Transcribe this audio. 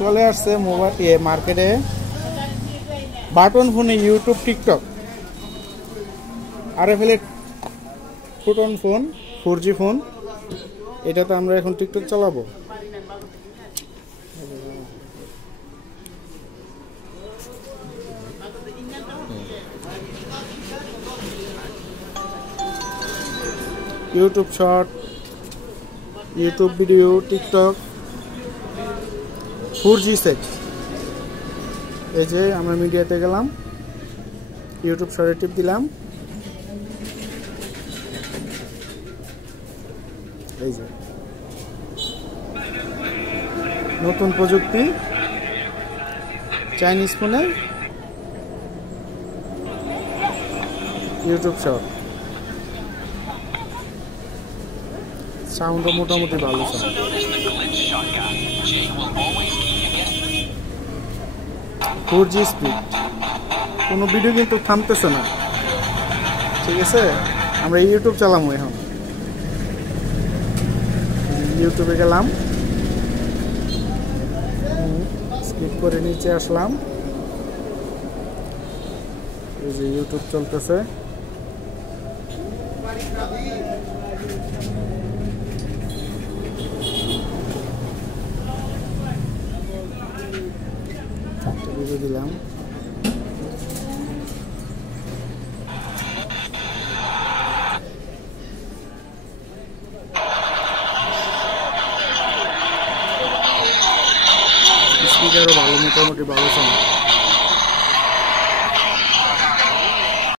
চলে আসছে মোবাইল মার্কেটে বাটন ফোনে ইউটিউব টিকটক RFL ফুটন ফোন 4G ফোন এটাতে আমরা এখন টিকটক চালাবো YouTube short YouTube video TikTok 4G set এই যে আমরা মিডিয়াতে গেলাম ইউটিউব শর্টে টিপ দিলাম এই যে নতুন প্রযুক্তি চাইনিজ ফোনে ইউটিউব শর্ট সাউন্ডও মোটামুটি ভালো সাউন্ড 4G স্পিড কোনো ভিডিও কিন্তু থামতেছে না ঠিক আছে আমরা ইউটিউব চালাবো এখন ইউটিউবে গেলাম স্কিপ করে নিচে আসলাম এই যে ইউটিউব চলতেছে দিলাম স্পিকারও ভালো মোটামুটি ভালো সাউন্ড